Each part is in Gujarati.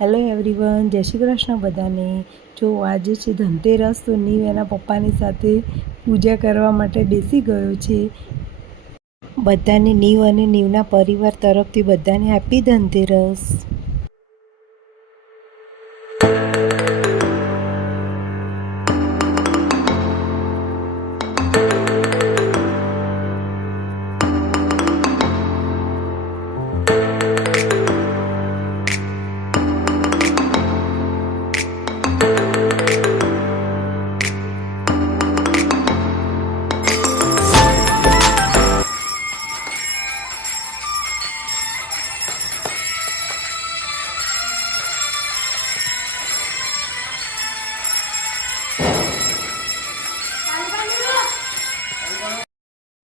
હેલો એવરીવન, જય શ્રી કૃષ્ણ બધાને। જો આજે છે ધનતેરસ, તો નીવ એના પપ્પાની સાથે પૂજા કરવા માટે બેસી ગયો છે। બધાને નીવ અને નીવના પરિવાર તરફથી બધાને હેપી ધનતેરસ।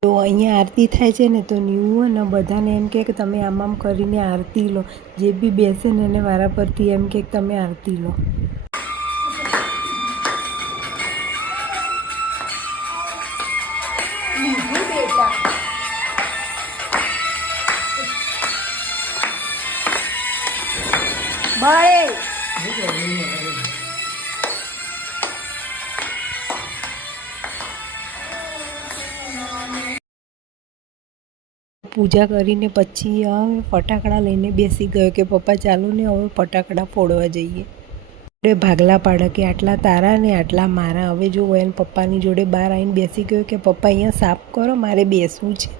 તો અહીંયા આરતી થાય છે ને, તો નીવ ને બધાને એમ કે તમે આમ કરીને આરતી લો। જે બી બેસે ને એને વારા પરથી એમ કે તમે આરતી લો। પૂજા કરીને પછી ફટાકડા લઈને બેસી ગયો કે પપ્પા ચાલો ને હવે ફટાકડા ફોડવા જઈએ। ભાગલા પાડે કે આટલા તારા ને આટલા મારા। હવે જો એને પપ્પાની જોડે બહાર આવીને બેસી ગયો કે પપ્પા અહીંયા સાફ કરો, મારે બેસવું છે।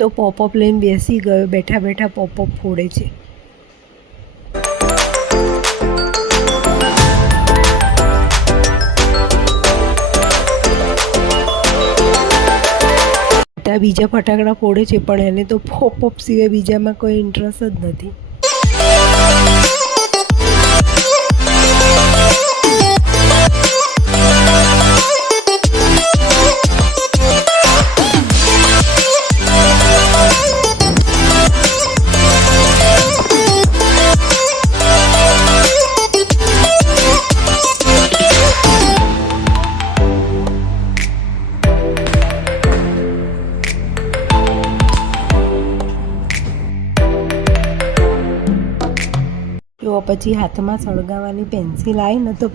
તો પોપઅપ લઈને બેસી ગયો, બેઠા બેઠા પોપઅપ ફોડે છે। બીજા ફટાકડા ફોડે છે, પણ એને તો પોપઅપ સિવાય બીજામાં કોઈ ઇન્ટરેસ્ટ જ નથી। તો પછી હાથમાં સળગાવવાની પેન્સિલ આવી ને, તો